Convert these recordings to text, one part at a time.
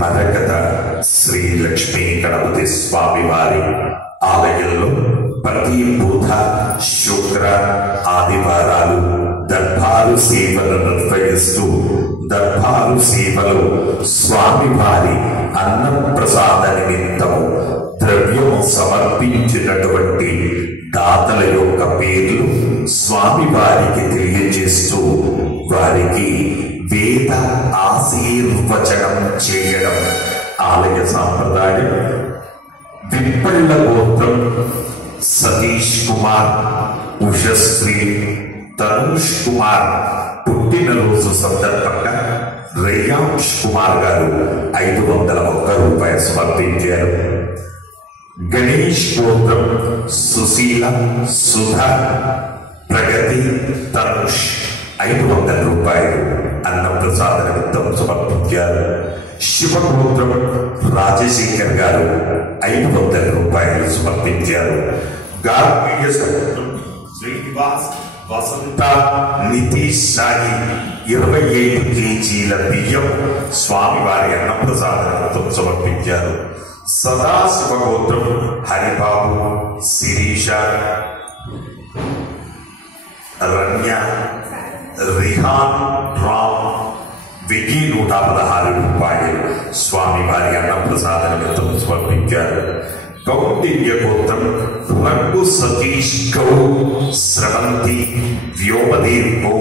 మరకత శ్రీ లక్ష్మీ గణపతి స్వామి వారి ఆలయంలో ప్రతి బుధ శుక్ర ఆదివారాలు దర్బారు సేవలు నిర్వహిస్తూ దర్బారు సేవలో స్వామివారి అన్నప్రసాద నిమిత్తము ద్రవ్యము సమర్పించినటువంటి దాతల యొక్క పేర్లు స్వామివారికి తెలియజేస్తూ వారికి వేద ఆశీర్వచనం చేయడం ఆలయ సాంప్రదాయం. విప్పళ్ళ గోత్రం సతీష్ కుమార్, ఉషశ్రీ, తనుష్ కుమార్ పుట్టినరోజు సందర్భంగా రేయాంష్ కుమార్ గారు 501 రూపాయలు సమర్పించారు. గణేష్ గోత్రం సుశీల, సుధ, ప్రగతి, తనుష్ 500 రూపాయలు అన్నప్రసాద నిమిత్తం సమర్పించారు. శివగోత్రం రాజశేఖర్ గారు 500 రూపాయలు సమర్పించారు. గార్మీయ గోత్రం శ్రీనివాస్, వసంత, నితీష్ సాయి 25 కేజీల బియ్యం స్వామివారి అన్నప్రసాద నిమిత్తం సమర్పించారు. సదాశివ గోత్రం హరిబాబు, శిరీష, రమ్య, రిహాన్ రామ్ 1116 రూపాయలు స్వామివారి అన్నప్రసాద నిమిత్తం సమర్పించారు. కౌండిన్య గోత్రం రంగు సతీష్ గౌ, స్రవంతి, వ్యోమదేవి గౌ,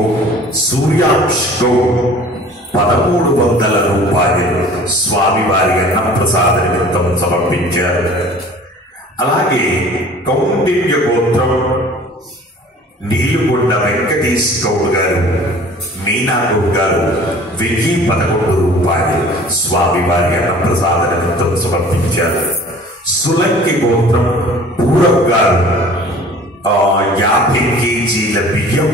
సూర్యాంష్ గౌ 1300 రూపాయలు స్వామివారి అన్నప్రసాద నిమిత్తం సమర్పించారు. అలాగే కౌండిన్య గోత్రం నీలుగొండ వెంకటేష్ గౌడ్ గారు, మీనా గౌడ్ గారు 1011 రూపాయలు స్వామివారి అన్నప్రసాద నిమిత్తం సమర్పించారు. సులంకి గోత్రం పూరబ్ గారు 50 కేజీల బియ్యం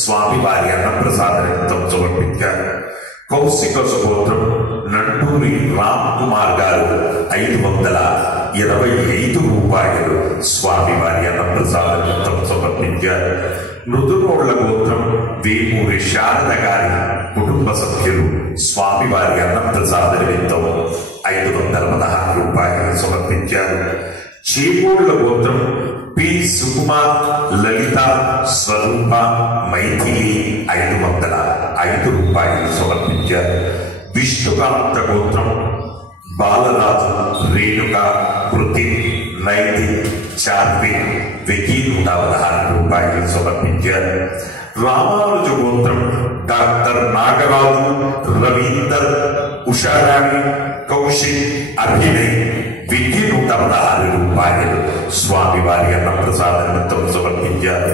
స్వామివారి అన్నప్రసాద నిమిత్తం సమర్పించారు. కౌశిక గోత్రం నంటూరి రామ్ కుమార్ గారు 525 రూపాయలు స్వామివారి అన్నప్రసాద నిమిత్తం సమర్పించారు. మృదునోళ్ల గోత్రం వేమూరి శారద గారి కుటుంబ సభ్యులు స్వామివారి అన్నప్రసాద నిమిత్తం 516 రూపాయలు సమర్పించారు. చేగోళ్ల గోత్రం పి సుకుమార్, లలిత, స్వరూప, మైథిలి 505 రూపాయలు సమర్పించారు. విష్ణుకాంత గోత్రం బాలరాజు, రేణుక, కృతి, నైతి, చార్వి 1116 రూపాయలు సమర్పించారు. రామానుజ గోత్రం డాక్టర్ నాగరాజు, రవీందర్, ఉషారాణి, కౌశిక్, అభినయ్ 1116 రూపాయలు స్వామివారి అన్నప్రసాద నిమిత్తం సమర్పించారు.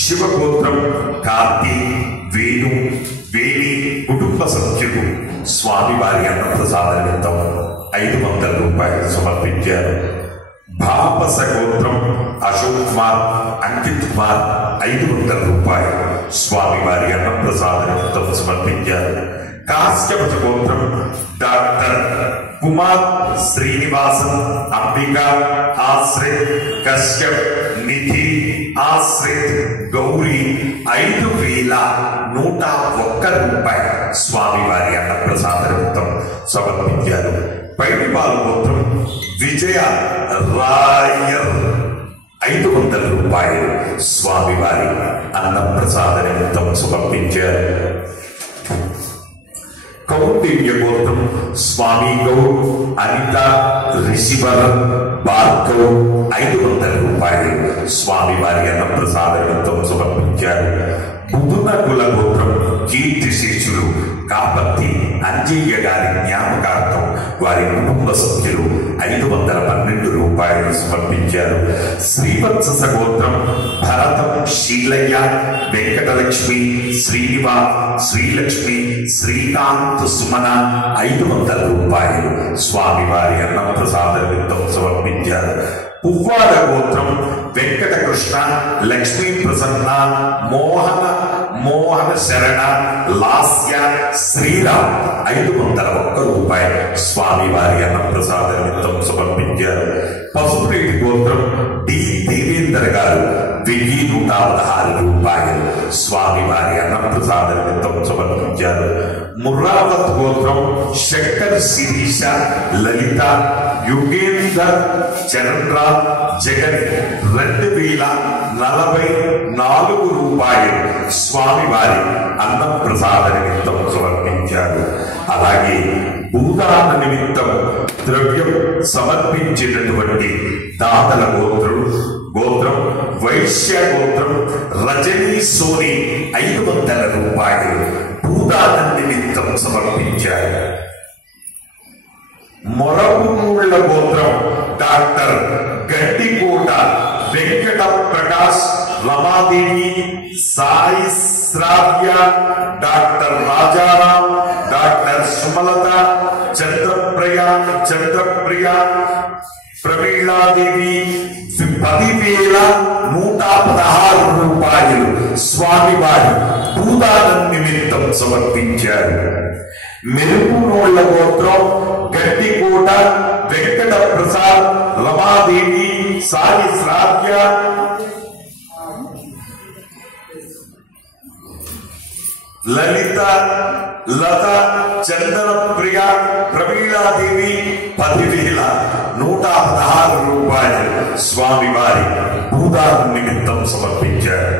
శివగోత్రం కార్తీ, వేణు, వేణి కుటుంబ సభ్యులు స్వామివారి అన్నప్రసాద నిమిత్తం 500 రూపాయలు సమర్పించారు. భాపస గోత్రం అశోక్ కుమార్, అంకిత్ కుమార్ 500 రూపాయలు స్వామివారి అన్నప్రసాద నిమిత్తం సమర్పించారు. కాశ్యప గోత్రం డాక్టర్ కుమార్, శ్రీనివాసన్, అంబిక, ఆశ్రిత్, కశ్యప్, నిధి, ఆశ్రిత్, గౌరీ 5101 రూపాయలు స్వామివారి అన్నప్రసాద నిమిత్తం సమర్పించారు. పైడిపాల గోత్రం విజయ రాయర్ 500 రూపాయలు స్వామివారి అన్నప్రసాద నిమిత్తం సమర్పించారు. కౌండిన్య గోత్రం స్వామి గౌడ్, అనిత, రిషివరన్, భార్గవ్ 500 రూపాయలు స్వామివారి అన్నప్రసాద నిమిత్తం సమర్పించారు. బుధున కుల గోత్రం కీర్తి శిష్యులు కాపర్తి అంజయ్య గారి జ్ఞాపకార్థం వారి కుటుంబ సభ్యులు 512 రూపాయలు సమర్పించారు. శ్రీవత్స గోత్రం భరతం, శీలయ్య, వెంకటలక్ష్మి, శ్రీనివాస్, శ్రీలక్ష్మి, శ్రీకాంత్, సుమన 500 రూపాయలు స్వామివారి అన్నప్రసాద నిమిత్తం సమర్పించారు. పువ్వాడ గోత్రం వెంకటకృష్ణ, లక్ష్మీ ప్రసన్న, మోహన శరణ, లాస్య, శ్రీరామ్ 501 రూపాయలు స్వామివారి అన్నప్రసాద నిమిత్తం సమర్పించారు. పసుపురేటి గోత్రం డి దేవేందర్ గారు 1116 రూపాయలు స్వామివారి అన్నప్రసాద నిమిత్తం సమర్పించారు. మురావత్ గోత్రం శంకర్ శిరీష లలిత యుగేందర్ చరణ్రాజ్ జగన్ 2044 రూపాయలు స్వామివారి అన్నప్రసాద నిమిత్తం సమర్పించారు. అలాగే భూదాన నిమిత్తం ద్రవ్యం సమర్పించినటువంటి దాతల గోత్రం వైశ్య గోత్రం రజనీ సోని 500 రూపాయలు భూదాన నిమిత్తం సమర్పించారు. మొరపునూళ్ల గోత్రం డాక్టర్ గట్టికోట వెంకట ప్రకాష్ రమాదేవి సాయి శ్రావ్య డాక్టర్ రాజారాం డాక్టర్ సుమలత చంద్రప్రియ ప్రమీళాదేవి 10,116 రూపాయలు స్వామివారి భూదానం నిమిత్తం సమర్పించారు. మెరుగునోళ్ల గోత్రం గట్టికోట వెంకట ప్రసాద్ రమాదేవి సాయి శ్రావ్య లలిత లత చంద్రప్రియ ప్రమీళాదేవి 10,116 రూపాయలు స్వామివారి భూదానం నిమిత్తం సమర్పించారు.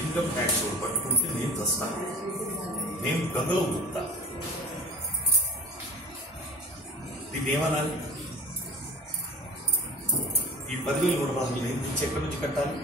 ఇన్కమ్ ట్యాక్స్ పట్టుకుంటే నేను తెస్తాను, నేను గంగలో దూకుతా. దీన్ని ఏమనాలి? ఈ 10,116 నేను ఎక్కడి నుంచి కట్టాలి?